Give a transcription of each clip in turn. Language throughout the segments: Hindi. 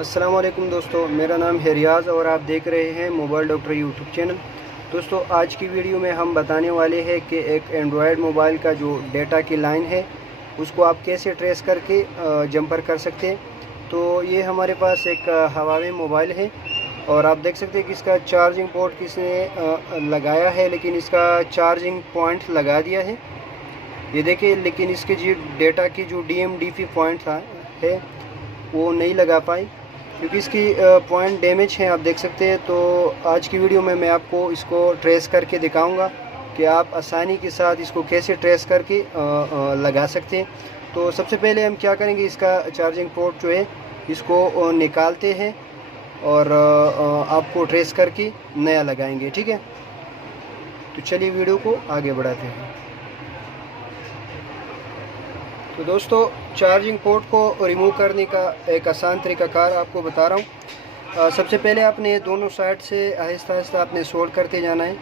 अस्सलाम वालेकुम दोस्तों, मेरा नाम है रियाज़ और आप देख रहे हैं मोबाइल डॉक्टर यूट्यूब चैनल। दोस्तों, आज की वीडियो में हम बताने वाले हैं कि एक एंड्रॉयड मोबाइल का जो डेटा की लाइन है उसको आप कैसे ट्रेस करके जंपर कर सकते हैं। तो ये हमारे पास एक हवावे मोबाइल है और आप देख सकते हैं कि इसका चार्जिंग पोर्ट किसने लगाया है, लेकिन इसका चार्जिंग पॉइंट लगा दिया है। ये देखिए, लेकिन इसके जो डेटा की जो DMDP पॉइंट है वो नहीं लगा पाई क्योंकि इसकी पॉइंट डैमेज है, आप देख सकते हैं। तो आज की वीडियो में मैं आपको इसको ट्रेस करके दिखाऊंगा कि आप आसानी के साथ इसको कैसे ट्रेस करके लगा सकते हैं। तो सबसे पहले हम क्या करेंगे, इसका चार्जिंग पोर्ट जो है इसको निकालते हैं और आपको ट्रेस करके नया लगाएंगे, ठीक है। तो चलिए वीडियो को आगे बढ़ाते हैं। तो दोस्तों, चार्जिंग पोर्ट को रिमूव करने का एक आसान तरीकाकार आपको बता रहा हूँ। सबसे पहले आपने दोनों साइड से आहिस्ता आहिस्ता आपने सोल्ड करते जाना है,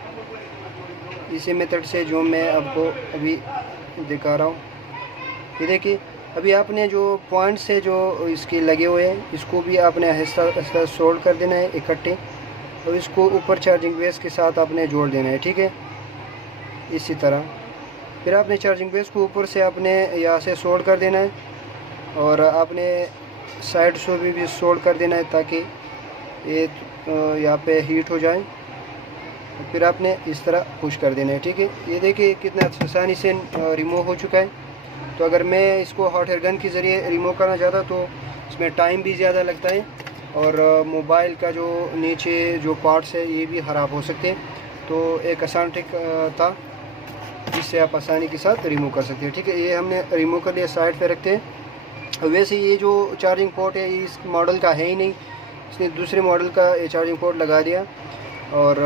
इसी मेथड से जो मैं आपको अभी दिखा रहा हूँ। ये देखिए, अभी आपने जो पॉइंट से जो इसके लगे हुए हैं इसको भी आपने आहिस्ता आहिस्ता सोल्ड कर देना है इकट्ठे, और इसको ऊपर चार्जिंग बेस के साथ आपने जोड़ देना है, ठीक है, इसी तरह। फिर आपने चार्जिंग बेस को ऊपर से आपने यहाँ से सोल्ड कर देना है और आपने साइड से भी सोल्ड कर देना है ताकि ये यहाँ पे हीट हो जाए। फिर आपने इस तरह पुश कर देना है, ठीक है। ये देखिए कितना आसानी से रिमूव हो चुका है। तो अगर मैं इसको हॉट एयर गन के ज़रिए रिमूव करना चाहता तो इसमें टाइम भी ज़्यादा लगता है और मोबाइल का जो नीचे जो पार्ट्स है ये भी ख़राब हो सकते हैं। तो एक आसान ट्रिक था जिससे आप आसानी के साथ रिमूव कर सकते हैं, ठीक है। ये हमने रिमूव कर लिया, साइड पे रखते हैं। वैसे ये जो चार्जिंग पोर्ट है ये इस मॉडल का है ही नहीं, इसने दूसरे मॉडल का ये चार्जिंग पोर्ट लगा दिया। और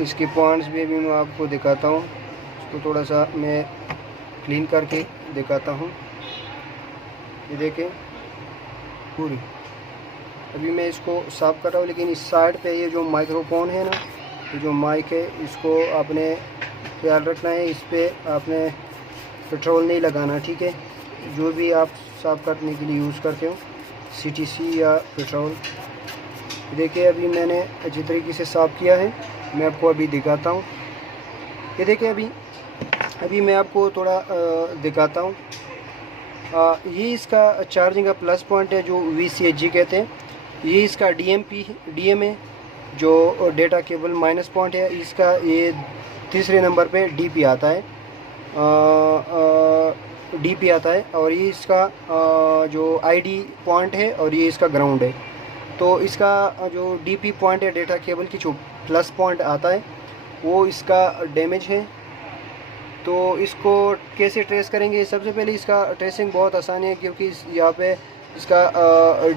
इसके पॉइंट्स भी अभी मैं आपको दिखाता हूँ। इसको थोड़ा सा मैं क्लीन करके दिखाता हूँ। ये देखें पूरी, अभी मैं इसको साफ़ कर रहा हूँ, लेकिन इस साइड पे ये जो माइक्रोफोन है ना, ये जो माइक है इसको आपने ख्याल रखना है, इस पर आपने पेट्रोल नहीं लगाना, ठीक है। जो भी आप साफ़ करने के लिए यूज़ करते हो, CTC या पेट्रोल। देखिए अभी मैंने अच्छी तरीके से साफ़ किया है, मैं आपको अभी दिखाता हूँ। ये देखिए अभी मैं आपको थोड़ा दिखाता हूँ। ये इसका चार्जिंग का प्लस पॉइंट है जो VCHG कहते हैं। ये इसका DM है जो डेटा केबल माइनस पॉइंट है। इसका ये तीसरे नंबर पे DP आता है, DP आता है। और ये इसका जो ID पॉइंट है और ये इसका ग्राउंड है। तो इसका जो DP पॉइंट है डेटा केबल की जो प्लस पॉइंट आता है वो इसका डैमेज है। तो इसको कैसे ट्रेस करेंगे? सबसे पहले इसका ट्रेसिंग बहुत आसान है क्योंकि यहाँ पे इसका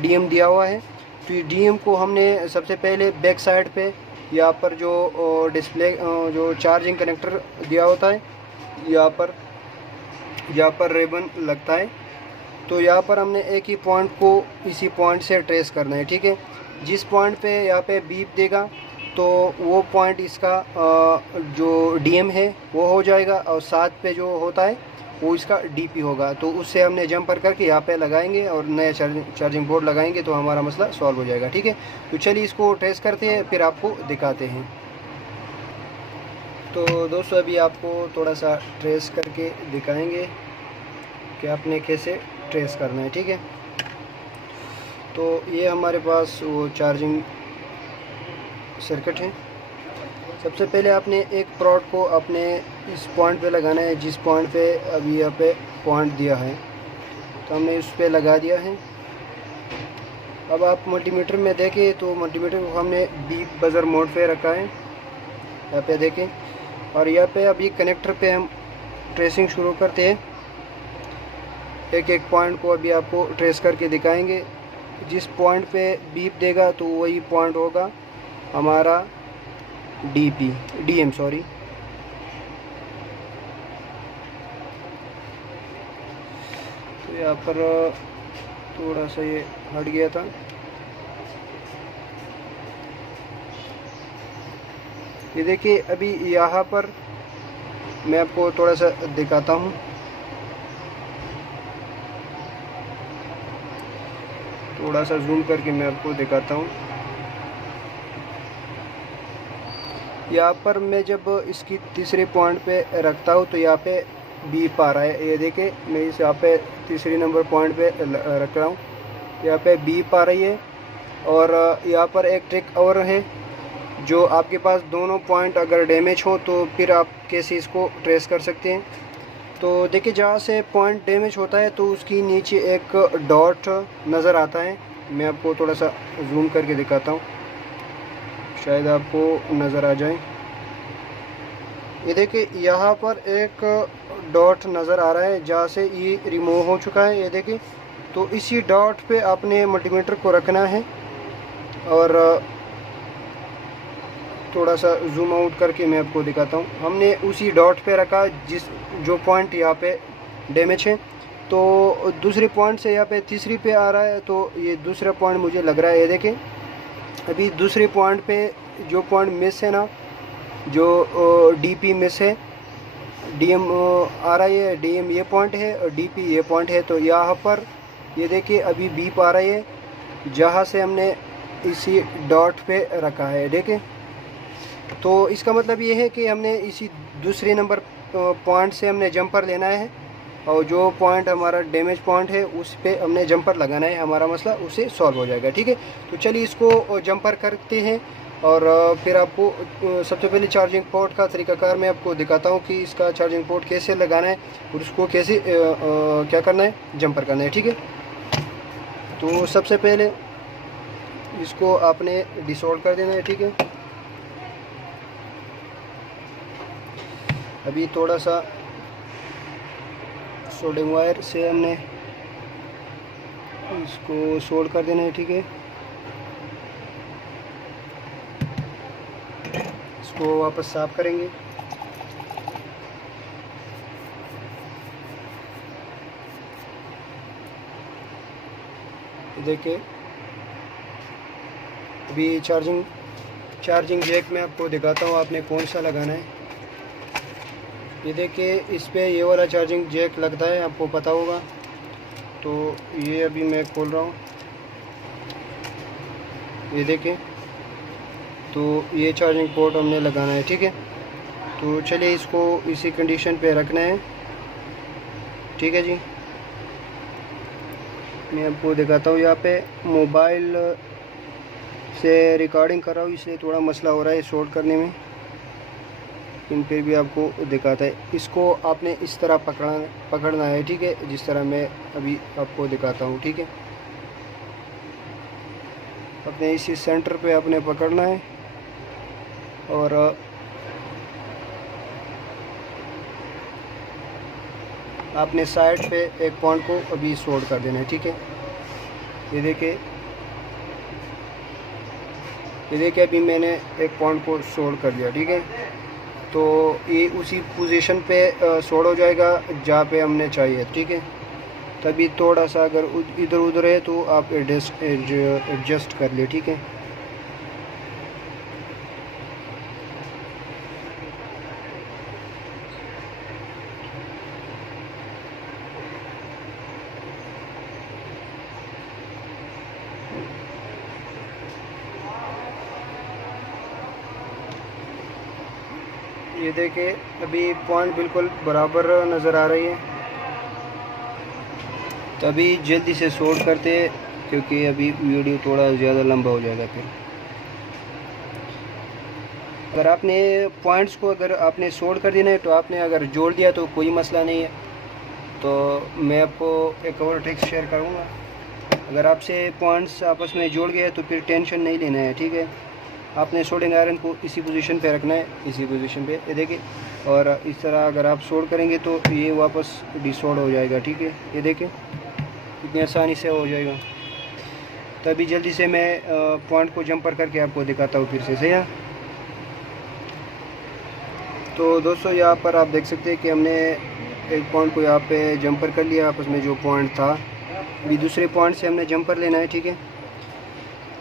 DM दिया हुआ है। तो ये DM को हमने सबसे पहले बैक साइड पे यहाँ पर जो डिस्प्ले जो चार्जिंग कनेक्टर दिया होता है यहाँ पर रिबन लगता है। तो यहाँ पर हमने एक ही पॉइंट को इसी पॉइंट से ट्रेस करना है, ठीक है। जिस पॉइंट पे यहाँ पे बीप देगा तो वो पॉइंट इसका जो DM है वो हो जाएगा, और साथ पे जो होता है वो इसका DP होगा। तो उससे हमने जंपर करके यहाँ पे लगाएंगे और नया चार्जिंग बोर्ड लगाएंगे तो हमारा मसला सॉल्व हो जाएगा, ठीक है। तो चलिए इसको ट्रेस करते हैं, फिर आपको दिखाते हैं। तो दोस्तों, अभी आपको थोड़ा सा ट्रेस करके दिखाएंगे कि आपने कैसे ट्रेस करना है, ठीक है। तो ये हमारे पास वो चार्जिंग सर्किट है। सबसे पहले आपने एक प्रोड को अपने इस पॉइंट पे लगाना है जिस पॉइंट पे अभी यहाँ पे पॉइंट दिया है, तो हमने इस पे लगा दिया है। अब आप मल्टीमीटर में देखें तो मल्टीमीटर को हमने बीप बजर मोड पे रखा है, यहाँ पे देखें। और यहाँ पे अभी कनेक्टर पे हम ट्रेसिंग शुरू करते हैं। एक एक पॉइंट को अभी आपको ट्रेस करके दिखाएंगे। जिस पॉइंट पे बीप देगा तो वही पॉइंट होगा हमारा DM सॉरी। तो यहाँ पर थोड़ा सा ये हट गया था। ये देखिए अभी यहाँ पर मैं आपको थोड़ा सा दिखाता हूँ। थोड़ा सा जूम करके मैं आपको दिखाता हूँ। यहाँ पर मैं जब इसकी तीसरे पॉइंट पे रखता हूँ तो यहाँ पे बीप आ रहा है। ये देखिए मैं इस यहाँ पे तीसरी नंबर पॉइंट पे रख रहा हूँ, यहाँ पे बीप आ रही है। और यहाँ पर एक ट्रिक और है, जो आपके पास दोनों पॉइंट अगर डैमेज हो तो फिर आप कैसे इसको ट्रेस कर सकते हैं। तो देखिए जहाँ से पॉइंट डैमेज होता है तो उसकी नीचे एक डॉट नज़र आता है। मैं आपको थोड़ा सा जूम करके दिखाता हूँ, शायद आपको नज़र आ जाए। ये देखिए यहाँ पर एक डॉट नज़र आ रहा है जहाँ से ये रिमूव हो चुका है। ये देखिए, तो इसी डॉट पे आपने मल्टीमीटर को रखना है और थोड़ा सा जूम आउट करके मैं आपको दिखाता हूँ। हमने उसी डॉट पे रखा जो पॉइंट यहाँ पे डैमेज है। तो दूसरे पॉइंट से यहाँ पे तीसरी पे आ रहा है, तो ये दूसरा पॉइंट मुझे लग रहा है। ये देखें अभी दूसरे पॉइंट पे जो पॉइंट मिस है ना, जो डीपी मिस है, डीएम आ रहा है, डीएम ये पॉइंट है और डीपी ये पॉइंट है। तो यहाँ पर ये देखिए अभी बीप आ रही है जहाँ से हमने इसी डॉट पे रखा है। देखें, तो इसका मतलब ये है कि हमने इसी दूसरे नंबर पॉइंट से हमने जंपर लेना है और जो पॉइंट हमारा डैमेज पॉइंट है उस पे हमने जंपर लगाना है, हमारा मसला उससे सॉल्व हो जाएगा। ठीक है, तो चलिए इसको जंपर करते हैं और फिर आपको सबसे पहले चार्जिंग पोर्ट का तरीकाकार मैं आपको दिखाता हूँ कि इसका चार्जिंग पोर्ट कैसे लगाना है और उसको कैसे क्या करना है, जंपर करना है। ठीक है, तो सबसे पहले इसको आपने डिसॉल्व कर देना है। ठीक है, अभी थोड़ा सा सोल्डिंग वायर से हमने इसको सोल्ड कर देना है। ठीक है, इसको वापस साफ करेंगे। देखिए अभी चार्जिंग जैक में आपको दिखाता हूँ आपने कौन सा लगाना है। ये देखिए इस पे ये वाला चार्जिंग जैक लगता है, आपको पता होगा। तो ये अभी मैं खोल रहा हूँ, ये देखिए, तो ये चार्जिंग पोर्ट हमने लगाना है। ठीक है, तो चलिए इसको इसी कंडीशन पे रखना है। ठीक है जी, मैं आपको दिखाता हूँ। यहाँ पे मोबाइल से रिकॉर्डिंग कर रहा हूँ इसलिए थोड़ा मसला हो रहा है शॉर्ट करने में, लेकिन फिर भी आपको दिखाता है। इसको आपने इस तरह पकड़ना है। ठीक है, जिस तरह मैं अभी आपको दिखाता हूँ। ठीक है, अपने इसी सेंटर पे आपने पकड़ना है और आपने साइड पे एक पॉइंट को अभी सोल्ड कर देना है। ठीक है, ये देखिए अभी मैंने एक पॉइंट को सोल्ड कर दिया। ठीक है, तो ये उसी पोजीशन पे सोल्ड हो जाएगा जहाँ पे हमने चाहिए। ठीक है, तभी थोड़ा सा अगर इधर उधर है तो आप एडजस्ट कर ले। ठीक है, ये देखिए अभी पॉइंट बिल्कुल बराबर नज़र आ रही है। तभी जल्दी से सोल्ड करते हैं क्योंकि अभी वीडियो थोड़ा ज़्यादा लंबा हो जाएगा। फिर अगर आपने पॉइंट्स को अगर आपने सोल्ड कर देना है तो आपने अगर जोड़ दिया तो कोई मसला नहीं है। तो मैं आपको एक और ट्रिक शेयर करूँगा। अगर आपसे पॉइंट्स आपस में जोड़ गए तो फिर टेंशन नहीं लेना है। ठीक है, आपने सोल्डिंग आयरन को इसी पोजीशन पे रखना है, इसी पोजीशन पे, ये देखिए। और इस तरह अगर आप सोल्ड करेंगे तो ये वापस डिसोल्ड हो जाएगा। ठीक है, ये देखिए इतनी आसानी से हो जाएगा। तो अभी जल्दी से मैं पॉइंट को जंपर करके आपको दिखाता हूँ फिर से। सही है, तो दोस्तों यहाँ पर आप देख सकते हैं कि हमने एक पॉइंट को यहाँ पे जंपर कर लिया आपस में जो पॉइंट था। अभी दूसरे पॉइंट से हमने जंपर लेना है। ठीक है,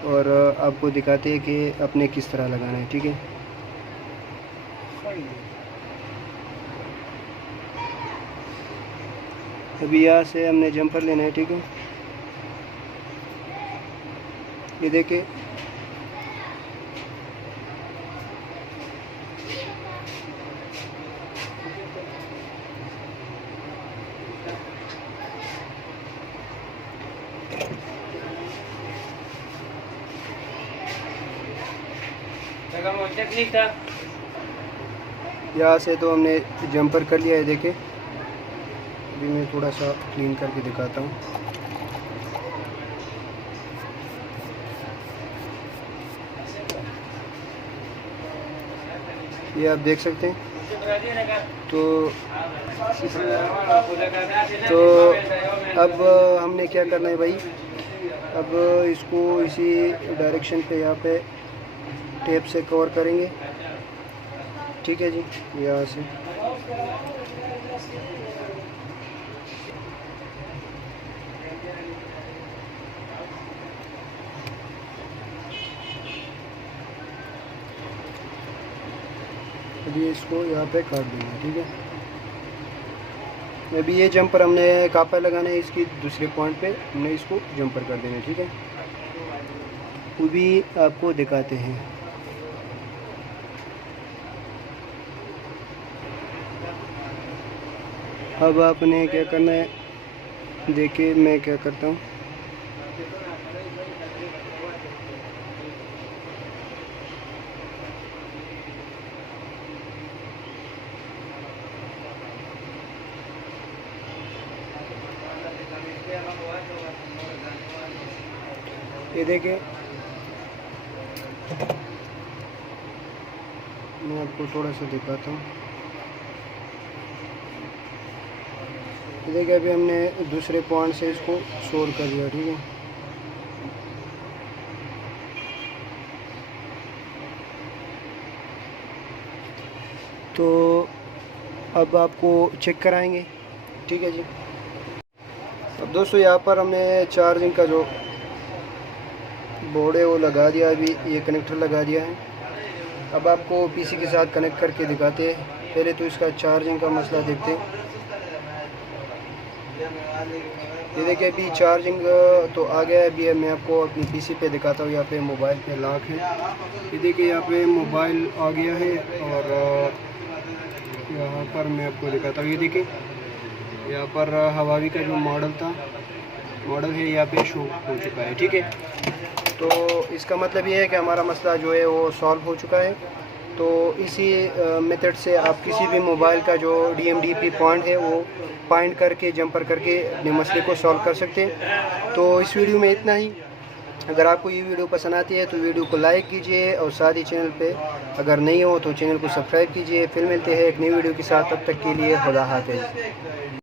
और आपको दिखाते हैं कि अपने किस तरह लगाना है। ठीक है, अभी यहाँ से हमने जंपर लेना है। ठीक है, ये देखिए यहाँ से तो हमने जंपर कर लिया है। देखिए अभी मैं थोड़ा सा क्लीन करके दिखाता हूँ। ये आप देख सकते हैं। तो अब हमने क्या करना है भाई, अब इसको इसी डायरेक्शन पे यहाँ पे टेप से कवर करेंगे। ठीक है जी, यहाँ से अभी इसको यहाँ पे काट देंगे। ठीक है, अभी ये जंपर हमने कहाँ लगाना है, इसकी दूसरे पॉइंट पे हमने इसको जंपर कर देना है। ठीक है, वो भी आपको दिखाते हैं। अब आपने क्या करना है, देखिए मैं क्या करता हूँ। ये देखिए मैं आपको थोड़ा सा दिखाता हूँ। ये देखिए अभी हमने दूसरे पॉइंट से इसको सोल्ड कर दिया। ठीक है, तो अब आपको चेक कराएंगे। ठीक है जी। अब दोस्तों यहाँ पर हमने चार्जिंग का जो बोर्ड है वो लगा दिया। अभी ये कनेक्टर लगा दिया है। अब आपको पीसी के साथ कनेक्ट करके दिखाते हैं। पहले तो इसका चार्जिंग का मसला देखते हैं। ये देखिए अभी चार्जिंग तो आ गया है। अभी मैं आपको अपनी पीसी पे दिखाता हूँ। यहाँ पे मोबाइल पे लॉक है। ये देखिए यहाँ पे मोबाइल आ गया है और यहाँ पर मैं आपको दिखाता हूँ। ये देखिए यहाँ पर हवावी का जो मॉडल है यहाँ पे शो हो चुका है। ठीक है, तो इसका मतलब ये है कि हमारा मसला जो है वो सॉल्व हो चुका है। तो इसी मेथड से आप किसी भी मोबाइल का जो DMDP पॉइंट है वो फाइंड करके जंपर करके अपने मसले को सॉल्व कर सकते हैं। तो इस वीडियो में इतना ही। अगर आपको ये वीडियो पसंद आती है तो वीडियो को लाइक कीजिए और साथ ही चैनल पे अगर नहीं हो तो चैनल को सब्सक्राइब कीजिए। फिर मिलते हैं एक नई वीडियो के साथ। तब तक के लिए खुदा हाफिज़।